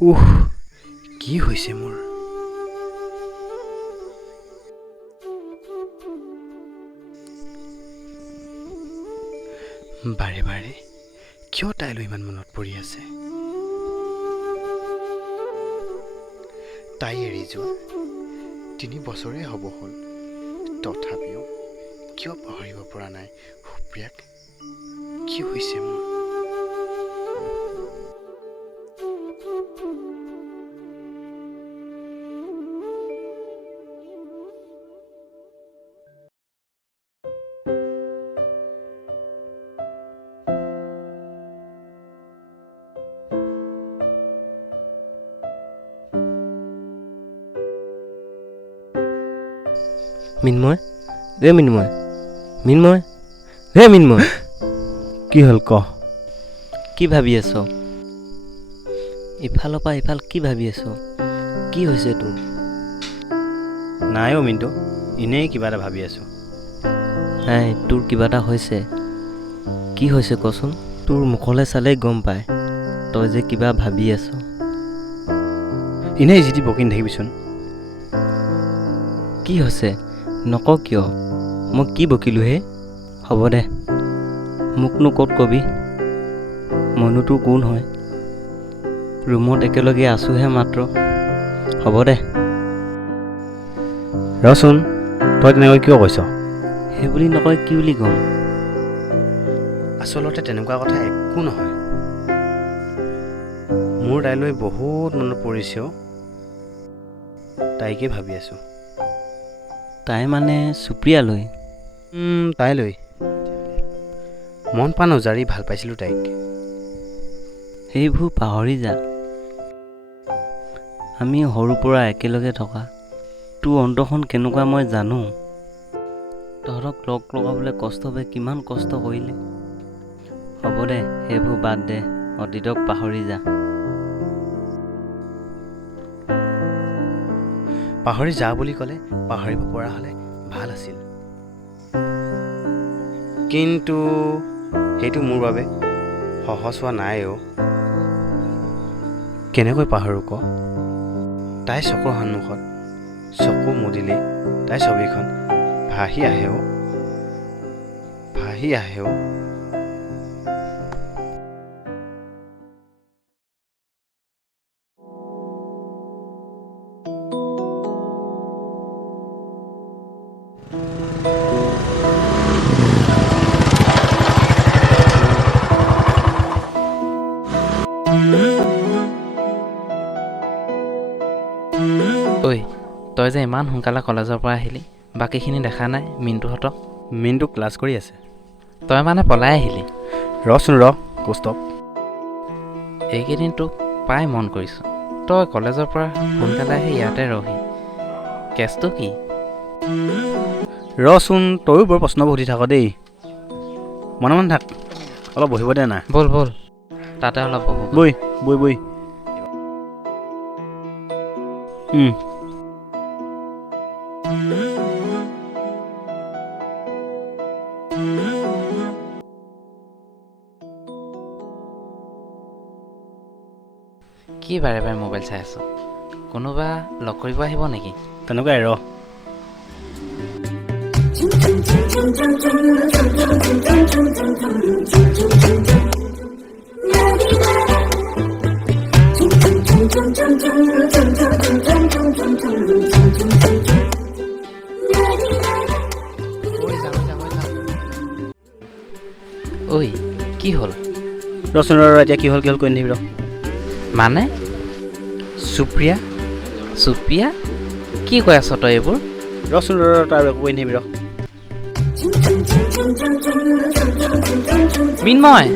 কি হৈছে মোৰ? বাৰে বাৰে কিয় তাইলৈ ইমান মনত পৰি আছে? তাই এৰি যোৱা 3 বছৰে হ'ব হ'ল, তথাপিও কিয় পাহৰিব পৰা নাই সুপ্ৰিয়াক? কি হৈছে মোৰ? মিন্ময়, মিন্ময়, মিন্ময়, মিন্ময়, কি হ'ল ক? কি ভাবি আছ? ইফালৰ পৰা ইফাল কি ভাবি আছ? কি হৈছে তোৰ? নাই অ' মিণ্টু, এনেই কিবা এটা ভাবি আছোঁ। নাই, তোৰ কিবা এটা হৈছে। কি হৈছে কচোন? তোৰ মুখলৈ চালেই গম পায় তই যে কিবা ভাবি আছ। এনেই যিটি বকি নাথাকিবিচোন। কি হৈছে নক কিয়? মই কি বকিলোঁ হে? হ'ব দে, মোকনো ক'ত কবি? মইনো তোৰ কোন হয়? ৰুমত একেলগে আছোঁহে মাত্ৰ। হ'ব দে। ৰচোন, তই তেনেকৈ কিয় কৈছ? সেই বুলি নকয় কি বুলি ক'ম? আচলতে তেনেকুৱা কথা একো নহয়। মোৰ তাইলৈ বহুত মনত পৰিছে অ'। তাইকে ভাবি আছোঁ। তাই মানে সুপ্ৰিয়ালৈ? তাইলৈ মন প্ৰাণ উজাৰি ভাল পাইছিলোঁ তাইক। সেইবোৰ পাহৰি যা। আমি সৰুৰ পৰা একেলগে থকা। তোৰ অন্তৰখন কেনেকুৱা মই জানো। তহঁতক লগ লগাবলৈ কষ্ট পাই কিমান কষ্ট কৰিলে। হ'ব দে, সেইবোৰ বাদ দে, অতীতক পাহৰি যা। পাহৰি যা বুলি ক'লে পাহৰিব পৰা হ'লে ভাল আছিল, কিন্তু সেইটো মোৰ বাবে সহজ হোৱা নাই অ'। কেনেকৈ পাহৰোঁ ক? তাই চকুৰ সন্মুখত চকু মুদিলেই তাই ছবিখন ভাহি আহে অ', ভাহি আহে অ'। ঐ, তই যে ইমান সোনকালে কলেজৰ পৰা আহিলি, বাকীখিনি দেখা নাই মিণ্টুহঁতক? মিণ্টু ক্লাছ কৰি আছে। তই মানে পলাই আহিলি? ৰচোন কৌস্তৱ, এইকেইদিন তোক পাই মন কৰিছোঁ। তই কলেজৰ পৰা সোনকালে আহি ইয়াতে ৰহি। কেছটো কি? ৰচোন, তয়ো বৰ প্ৰশ্নবোৰ সুধি থাক দেই। মনে মনে থাক, অলপ বহিব দে না। ব'ল ব'ল, তাতে অলপ বহো। বৈ বৈ বৈ। কি বাৰে বাৰে মোবাইল চাই আছ? কোনোবা লগ কৰিব আহিব নেকি? তেনেকুৱাই ৰ। ঐ, কি হ'ল? ৰচোন এতিয়া কি হ'ল কৈ নাথাকিবি ৰ। মানে সুপ্ৰিয়া? সুপ্ৰিয়া? কি কৈ আছ তই এইবোৰ? ৰচোন তাৰ একো কৈ নাথাকিবি ৰ। মিন্ময়!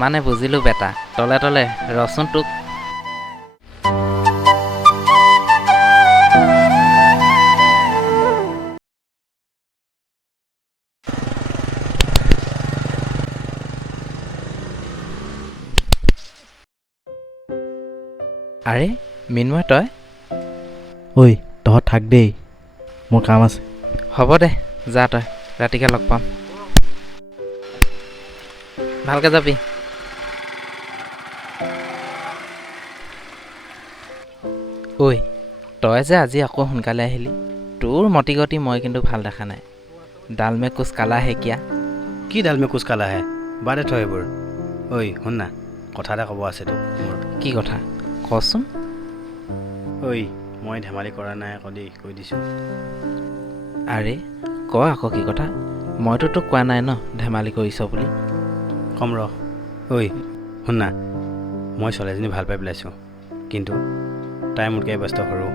মানে বুজিলোঁ বেটা, তলে তলে ৰচোন তোক। আৰে মিন্ময় তই ঐ তহঁত থাক দেই, মোৰ কাম আছে। হ'ব দে, যা তই, ৰাতিকে লগ পাম। ভালকৈ যাবি। ঐ তই যে আজি আকৌ সোনকালে আহিলি, তোৰ মতি গতি মই কিন্তু ভাল দেখা নাই। ডাল মে কুছ কালা হে কিয়া? কি ডাল মে কুচ কালা হে, বাদে থৈ এইবোৰ। ঐ শুন না, কথা এটা ক'ব আছে তোক মোৰ। কি কথা কচোন? ঐ মই ধেমালি কৰা নাই আকৌ দেই, কৈ দিছোঁ। আৰে ক আকৌ কি কথা? মইতো তোক কোৱা নাই ন ধেমালি কৰিছ বুলি। কম ৰ। ঐ শুন না, মই ছোৱালীজনী ভাল পাই পেলাইছোঁ, কিন্তু তাই মোতকৈ ব্যস্ত সৰু।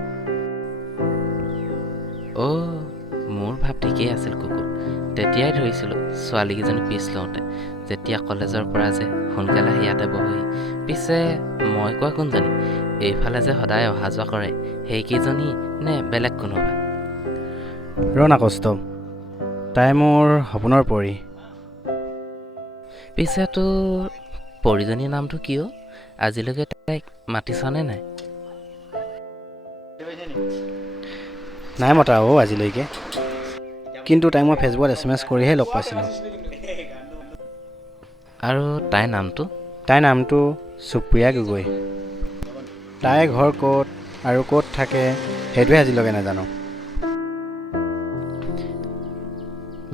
অ' মোৰ ভাৱ ঠিকেই আছিল কুকুৰ। তেতিয়াই ধৰিছিলোঁ ছোৱালীকেইজনী পিছ লওঁতে, যেতিয়া কলেজৰ পৰা যে সোনকালে আহি ইয়াতে বহহি। পিছে মই কোৱা কোনজনী? এইফালে যে সদায় অহা যোৱা কৰে সেইকেইজনী নে বেলেগ কোনোবা? ৰ না কষ্টম, তাই মোৰ সপোনৰ পৰী। পিছে তোৰ পৰিজনীৰ নামটো কিয়? আজিলৈকে তাইক মাতিছনে নাই? নাই মতা আজিলৈকে, কিন্তু তাইক মই ফেচবুকত SMS কৰিহে লগ পাইছিলোঁ। আৰু তাইৰ নামটো? তাইৰ নামটো সুপ্ৰিয়া গগৈ। তাইৰ ঘৰ ক'ত আৰু ক'ত থাকে সেইটোৱে আজিলৈকে নাজানো।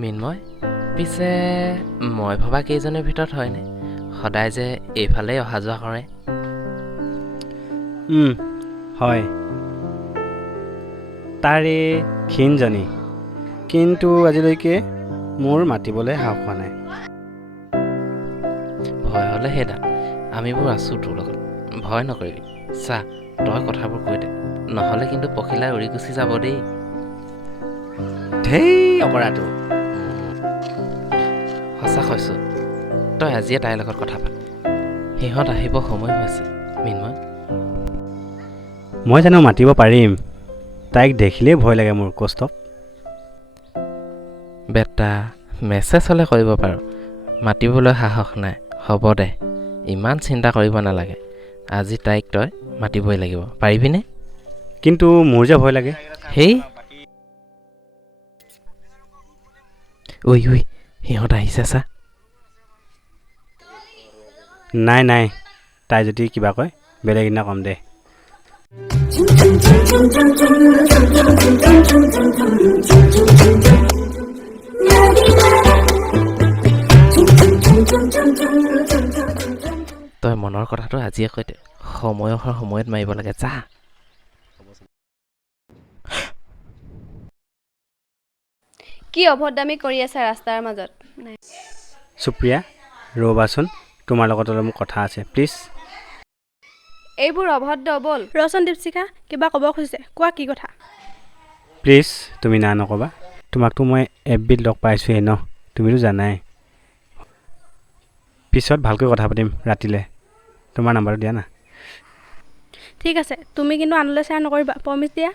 মিন্ময়, পিছে মই ভবা কেইজনীৰ ভিতৰত হয়নে? সদায় যে এইফালেই অহা যোৱা কৰে। হয়, তাৰে ক্ষীণজনী, কিন্তু আজিলৈকে মোৰ মাতিবলৈ সাহস হোৱা নাই। ভয় হ'লে সেইডাল, আমিবোৰ আছোঁ তোৰ লগত, ভয় নকৰিবি। চা তই কথাবোৰ কৈ দে, নহ'লে কিন্তু পখিলাই উৰি গুচি যাব দেই। ধেই অকৰাটো। সঁচা কৈছোঁ, তই আজিয়ে তাইৰ লগত কথা পাত। সিহঁত আহিব সময় হৈছে মিন্ময়। মই জানো মাতিব পাৰিম, তাইক দেখিলেই ভয় লাগে মোৰ কষ্ট। বেটা মেছেজ হ'লে কৰিব পাৰ, মাতিবলৈ সাহস নাই। হ'ব দে, ইমান চিন্তা কৰিব নালাগে। আজি তাইক তই মাতিবই লাগিব, পাৰিবিনে? কিন্তু মোৰ যে ভয় লাগে। হেই ঐ সিহঁত আহিছে চা। নাই, তাই যদি কিবা কয় বেলেগ দিনা ক'ম দে। তই মনৰ কথাটো আজিয়ে কৈ দে, সময় অহাৰ সময়ত মাৰিব লাগে, যা। কি অভদ্ৰামি কৰি আছা ৰাস্তাৰ মাজত? সুপ্ৰিয়া ৰ'বাচোন, তোমাৰ লগত অলপ মোৰ কথা আছে, প্লিজ। এইবোৰ অভদ্ৰ, ব'ল। ৰচোন দীপশিখা, কিবা ক'ব খুজিছে, কোৱা কি কথা? প্লিজ তুমি না নক'বা। তোমাকতো মই FBত লগ পাইছোঁহে ন, তুমিতো জানাই। পিছত ভালকৈ কথা পাতিম ৰাতিলৈ, তোমাৰ নাম্বাৰটো দিয়া না। ঠিক আছে, তুমি কিন্তু আনলৈ শ্বেয়াৰ নকৰিবা, প্ৰমিছ দিয়া।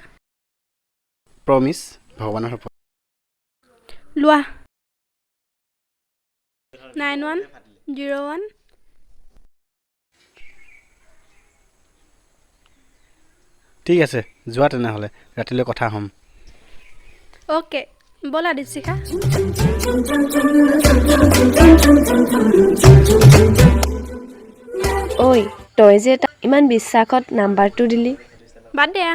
প্ৰমিছ, ভগৱানৰ ওপৰত। লোৱা 9101। ঠিক আছে, যোৱা তেনেহ'লে, ৰাতিলৈ কথা হ'ম। অ'কে, ব'লা দীপশিখা। ঐ তই যে ইমান বিশ্বাসত নাম্বাৰটো দিলি। বাদ দিয়া।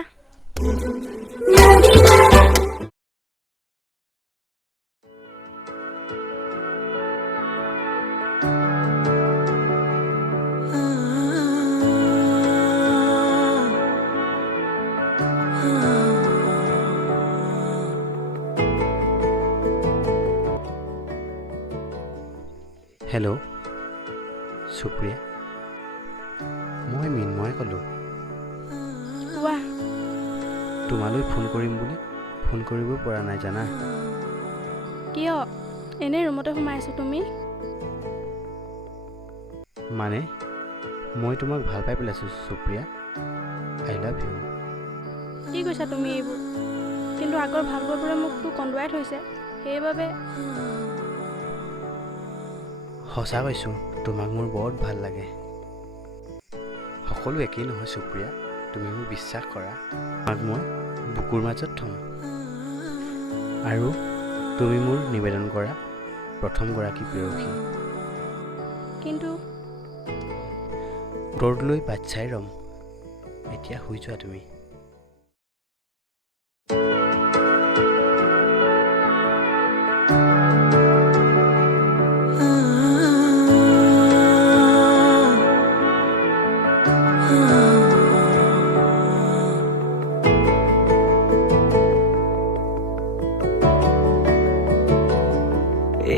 হেল্ল' সুপ্ৰিয়া, মই মিন্ময়ে ক'লোঁ। কোৱা। তোমালৈ ফোন কৰিম বুলি ফোন কৰিব পৰা নাই জানা। কিয়? এনেই ৰুমতে সোমাই আছো, তুমি? মানে মই তোমাক ভাল পাই পেলাইছোঁ সুপ্ৰিয়া, আই লাভ ইউ। কি কৈছা তুমি এইবোৰ? কিন্তু আগৰ ভালপোৱাবোৰে মোকতো কন্দুৱাই থৈছে, সেইবাবে। সঁচা কৈছোঁ, তোমাক মোৰ বহুত ভাল লাগে। সকলো একেই নহয় সুপ্ৰিয়া, তুমি মোক বিশ্বাস কৰা, তোমাক মই বুকুৰ মাজত থ'ম আৰু তুমি মোৰ নিবেদন কৰা প্ৰথমগৰাকী প্ৰেয়সী। কিন্তু উত্তৰলৈ বাট চাই ৰ'ম। এতিয়া শুই যোৱা তুমি।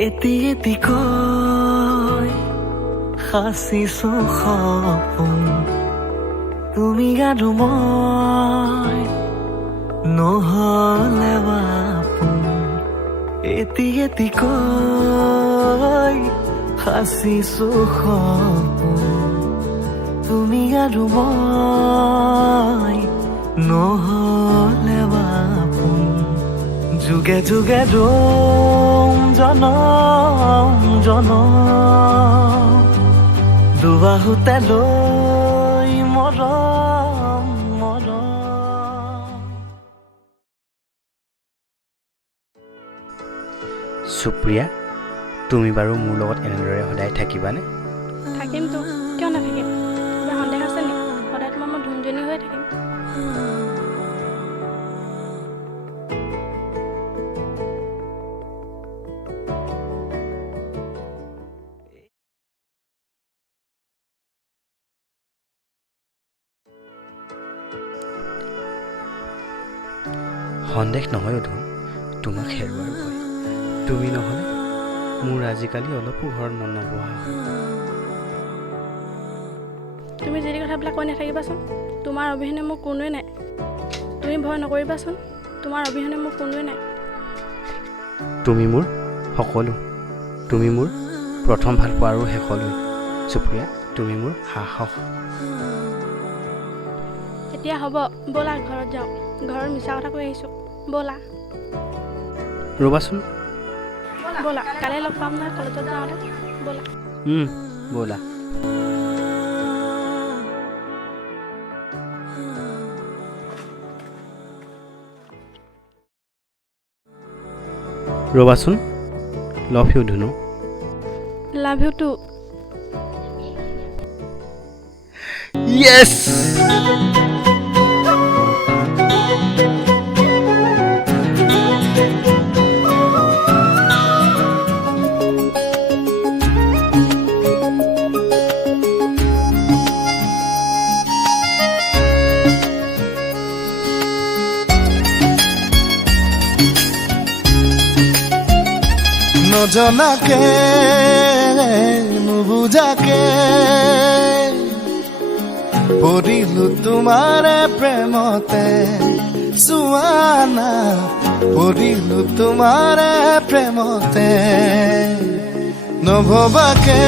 এটি এটিকৈ সাঁচিছো সপোন, তুমি আৰু মই নহ'লে বাপোন। এটি এটিকৈ সাঁচিছো সপোন, তুমি আৰু মই নহ'লে বাপোন। যুগে যুগে ৰম জনম জনম, দুবাহুতে লৈ মৰম মৰম। সুপ্ৰিয়া, তুমি বাৰু মোৰ লগত এনেদৰে সদায় থাকিবানে? থাকিমতো, কিয় নাথাকিম? কিবা সন্দেহ আছে নেকি? সদায় তোমাৰ মই ধুনজনী হৈ থাকিম। সন্দেহ নহয় অধু, তোমাক হেৰুৱাৰ ভয়। তুমি নহ'লে মোৰ আজিকালি অলপো ঘৰত মন নবহা হ'ল। তুমি যি কথাবিলাক কৈ নাথাকিবাচোন, তোমাৰ অবিহনে মোৰ কোনোৱে নাই। তুমি ভয় নকৰিবাচোন, তোমাৰ অবিহনে মোৰ কোনোৱে নাই। তুমি মোৰ সকলো, তুমি মোৰ প্ৰথম ভাল পোৱা আৰু শেষলৈ। সুপ্ৰিয়া, তুমি মোৰ সাহস। এতিয়া হ'ব, ব'লা ঘৰত যাওঁ। ঘৰত মিছা কথা কৈ আহিছোঁ, ব'লা ৰ'বাচোন। ব'লা, কাইলৈ লগ পাম নহয় কলেজত যাওঁতে, ব'লা। ব'লা। ৰ'বাচোন, লাভ ইউ ধুনু। Love you too. য়েছ! নজনাকে নুবুজাকে পৰিলো তোমাৰে প্ৰেমতে, চোৱানা পৰিলো তোমাৰে প্ৰেমতে। নভবাকে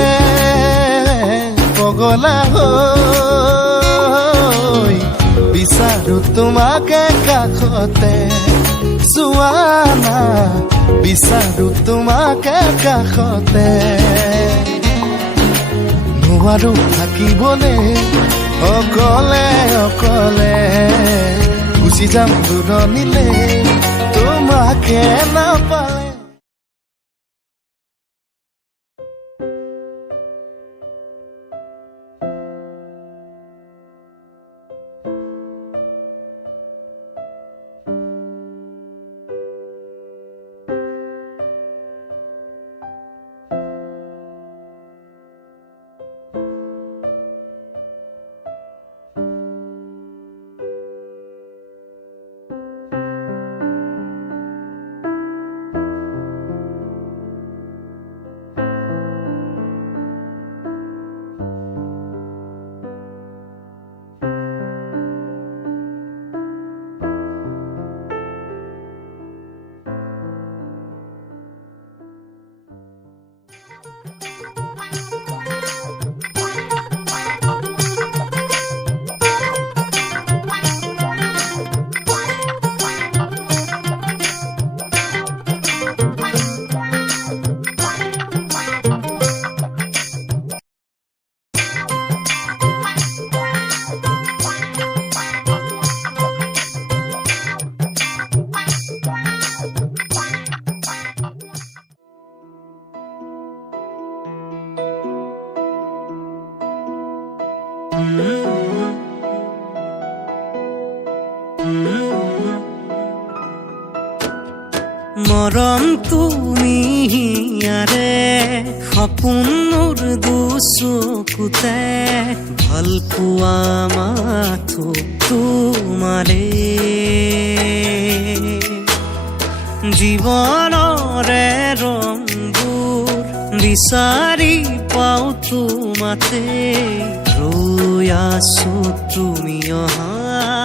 পগলা হৈ বিচাৰো তোমাকে কাষতে, চোৱানা বিচাৰো তোমাকে কাষতে। নোৱাৰো থাকিবলে অকলে অকলে, গুচি যাম দূৰণিলে তোমাকে নাপালে। মৰম তুমি হিয়াৰে সপোনৰ দুচকুতে ভাল পোৱা মাথো তোমাৰে জীৱনৰে ৰংবোৰ বিচাৰি পাওঁ তোমাতে ৰৈ আছো তুমি অহা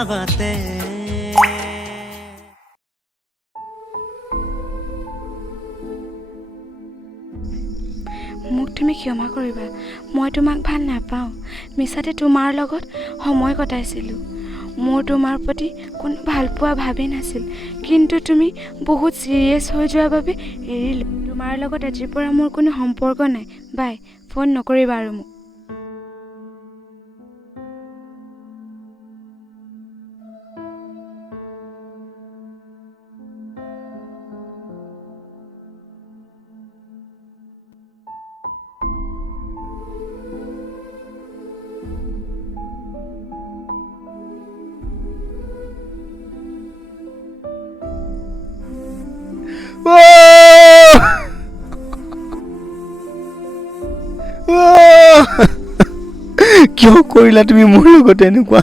বাটে মোক তুমি ক্ষমা কৰিবা মই তোমাক ভাল নাপাওঁ মিছাতে তোমাৰ লগত সময় কটাইছিলোঁ মোৰ তোমাৰ প্ৰতি কোনো ভাল পোৱা ভাবেই নাছিল কিন্তু তুমি বহুত চিৰিয়াছ হৈ যোৱাৰ বাবে এৰিলোঁ তোমাৰ লগত আজিৰ পৰা মোৰ কোনো সম্পৰ্ক নাই বাই ফোন নকৰিবা আৰু মোক কিয় কৰিলা তুমি মোৰ লগত এনেকুৱা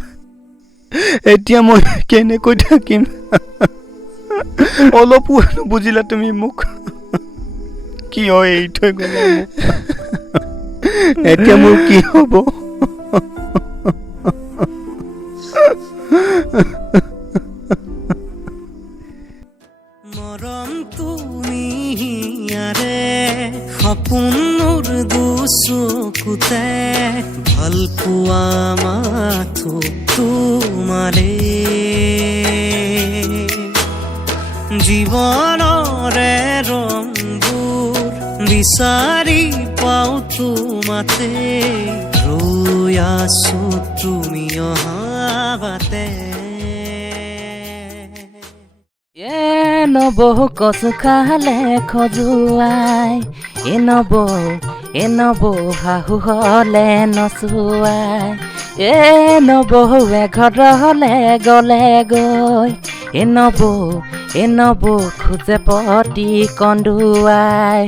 এতিয়া মই কেনেকৈ থাকিম অলপো বুজিলা তুমি মোক কিয় এৰি থৈ গলা এতিয়া মোৰ কি হ'ব মৰম তুমি হিয়াৰে সপোনৰ দুচকুতে ভাল পোৱা মাথো তোমাৰে জীৱনৰে ৰংবোৰ বিচাৰি পাওঁ তোমাতে ৰৈ আছো তুমি অহা বাটে নবৌ কচু খালে খজুৱাই নবৌ শাহু হলে নচুৱাই নবৌ এঘৰ হলে গলে গৈ নবৌ খোজে পতি কন্দুৱাই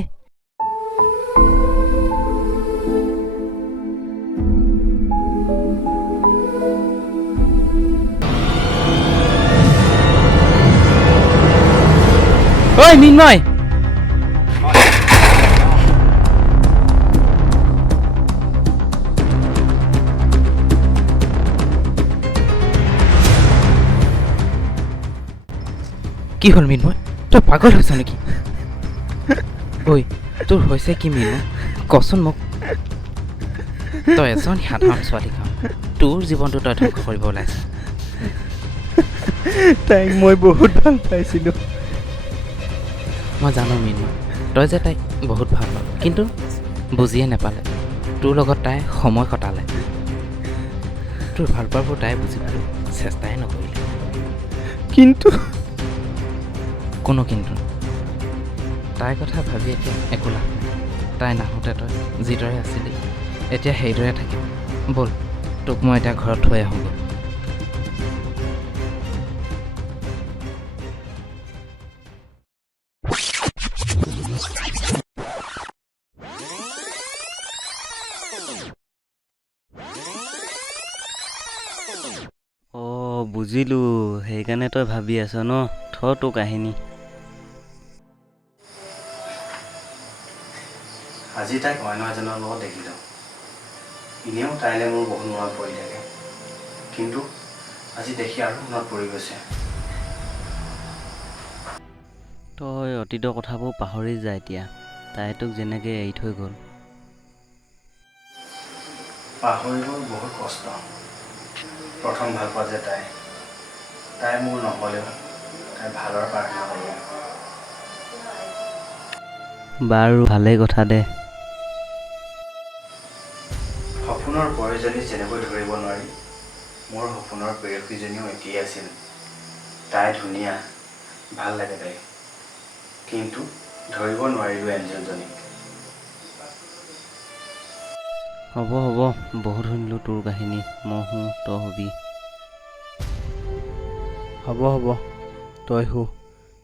ঐ মিন্ময় কি হ'ল মিন্ময় তই পাগল হৈছ নেকি ঐ তোৰ হৈছে কি মিন্ময় কচোন মোক তই এজন সাধাৰণ ছোৱালী খাওঁ তোৰ জীৱনটো তই ধ্বংস কৰিব ওলাইছ তাইক মই বহুত ভাল পাইছিলোঁ মই জানো মিন্ময় তই যে তাইক বহুত ভাল পাৱ কিন্তু বুজিয়ে নাপালে তোৰ লগত তাই সময় কটালে তোৰ ভাল পোৱাবোৰ তাই বুজিবলৈ চেষ্টাই নকৰিলে কিন্তু কোনো কিন্তু তাইৰ কথা ভাবি এতিয়া একো লাভ নাই তাই নাহোঁতে তই যিদৰে আছিলি এতিয়া সেইদৰে থাকিম ব'ল তোক মই এতিয়া ঘৰত থৈ আহোঁগৈ বুজিলোঁ সেইকাৰণে তই ভাবি আছ ন থ তোৰ কাহিনী আজি তাইক অন্য এজনৰ লগত দেখিলোঁ এনেও তাইলৈ মোৰ বহুত মনত পৰি থাকে কিন্তু আজি দেখি আৰু মনত পৰি গৈছে তই অতীতৰ কথাবোৰ পাহৰি যা এতিয়া তাই তোক যেনেকৈ এৰি থৈ গ'ল পাহৰিব বহুত কষ্ট প্ৰথম ভাল পোৱা যে তাই মোৰ নহ'লেও তাই ভালৰ প্ৰাৰ্থনা কৰিলে বাৰু ভালেই কথা দে সপোনৰ প্ৰয়োজনী যেনেকৈ ধৰিব নোৱাৰি মোৰ সপোনৰ প্ৰেয়সীজনীও একেই আছিল তাই ধুনীয়া ভাল লাগে তাই কিন্তু ধৰিব নোৱাৰিলোঁ এঞ্জেলজনীক হ'ব বহুত শুনিলোঁ তোৰ কাহিনী মই শুওঁ তই হবি হ'ব তই শু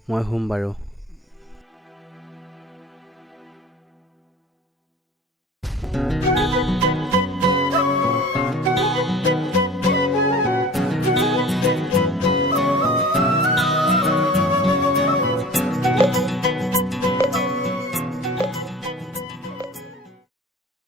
মই শুম বাৰু